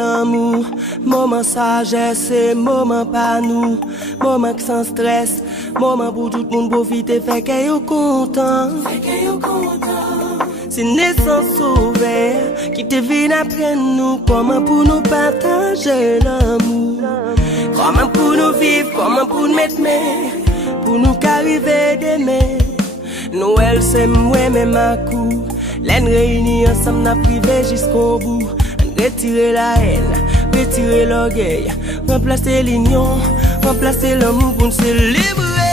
l'amour, moment sagesse, moment pas nous, moment sans stress, moment pour tout le monde profiter, fait que yo content. C'est naissance ouverte qui te vient après nous, comment pour nous partager l'amour, comment pour nous vivre, comment pour nous mettre main, pour nous qu'arriver demain. Noël c'est moi même ma coup, l'en réunis ensemble n'a privé jusqu'au bout. Retirer la haine, retirer l'orgueil, remplacer l'union, remplacer l'amour pour nous célébrer.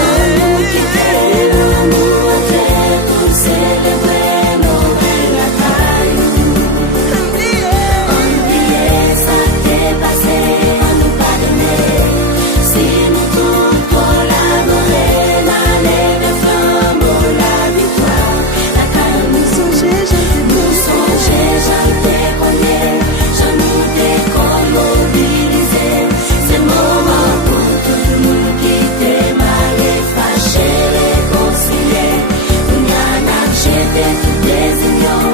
On nous quitter l'amour avec pour célébrer Noël la caille. Oublier ça qui est passé, on nous pardonner. Si nous tous collaborer, l'aller de flamme ou la victoire, la caille nous songe, j'en c'est le moment pour tout le monde qui t'est mal et fâché, réconcilié. On y a acheté toutes les unions,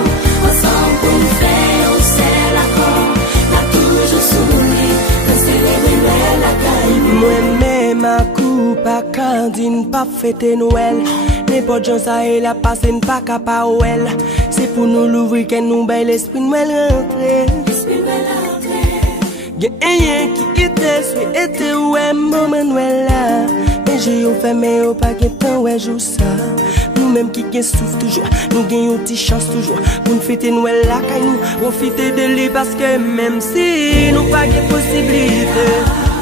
ensemble pour nous faire, on sait l'accord. N'a toujours souri, de célébrer la caille. Moi-même, ma coupe à candine, pas fêter Noël. N'importe gens ça et la passe, pas capable elle. C'est pour nous l'ouvrir que nous baille l'esprit Noël rentrer. Y'a rien qui était, suis été ouais, moment Noël là. Mais j'ai fait mais au pas de temps, ouais, joue ça. Nous-mêmes qui gagnons souffle toujours, nous gagnons une petite chance toujours. Pour nous fêter Noël là, quand nous profiter de lui parce que même si nous pas de possibilité,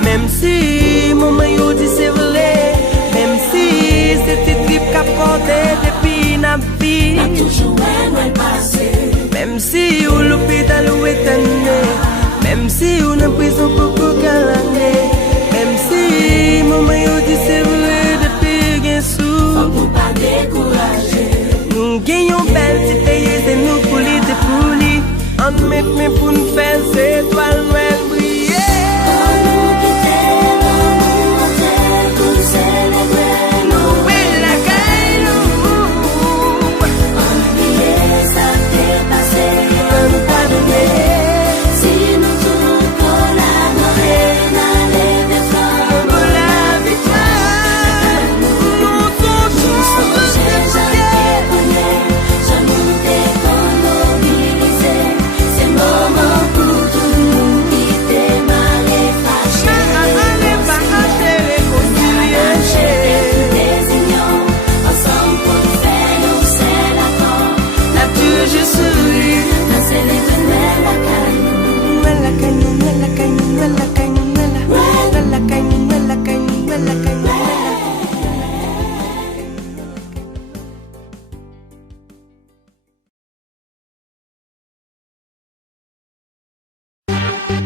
même si maman yo dit c'est vrai, même si c'était trip qu'a porté depuis na vie, n'a toujours Noël passé. même si ou l'hôpital ou éternel. Même si on a prison pour qu'elle année, même si maman yo dit c'est vrai depuis gain sous, faut pas décourager. nous gagnons belle si payer c'est nous pour lui de pour lui. On met mais pour nous faire ces étoiles noires briller. On nous quitter l'amour entre pour célébrer Noël la caille. Oublier ça qui est passé, on nous pardonner.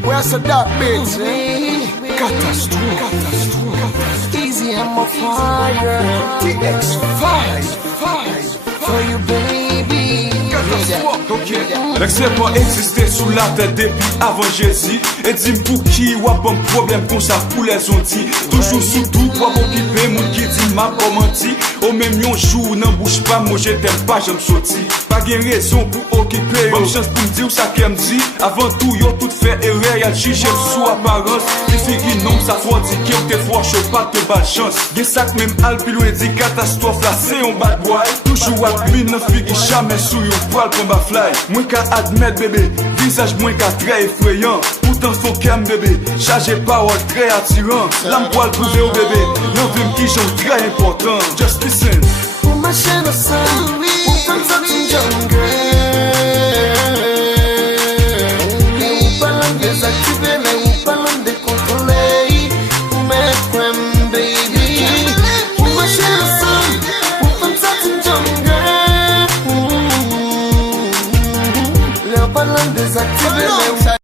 Where's that bitch, eh? Catastrophe. Easy, I'm a fire. TX5 for you, baby. L'excès pas existé sous la tête depuis avant Jésus. Et dis pour qui ou un problème comme ça pour les ondits. Toujours sous tout pour occuper mon qui dit m'a pas menti. Au même yon jour n'en bouge pas, moi je t'aime pas, j'aime sorti. Pas de raison pour occuper. Bonne chance pour me dire ça qu'elle me dit. Avant tout yo tout fait erreur, y'a jugé sous apparence. Les filles non ça faut dire qu'il te fois chaud pas de belle chance. Des sacs même alpi loin dit catastrophe là c'est un bad boy. Toujours à mine neuf filles jamais sous yon poil pour ma fly. Moins qu'à admettre bébé, visage moins qu'à très effrayant. Pourtant faut qu'elle bébé, chargé parole très attirant. L'âme poil prouvé au bébé, l'envie qui j'en très important. Just listen. Pour ma chaîne au sein, pour comme ça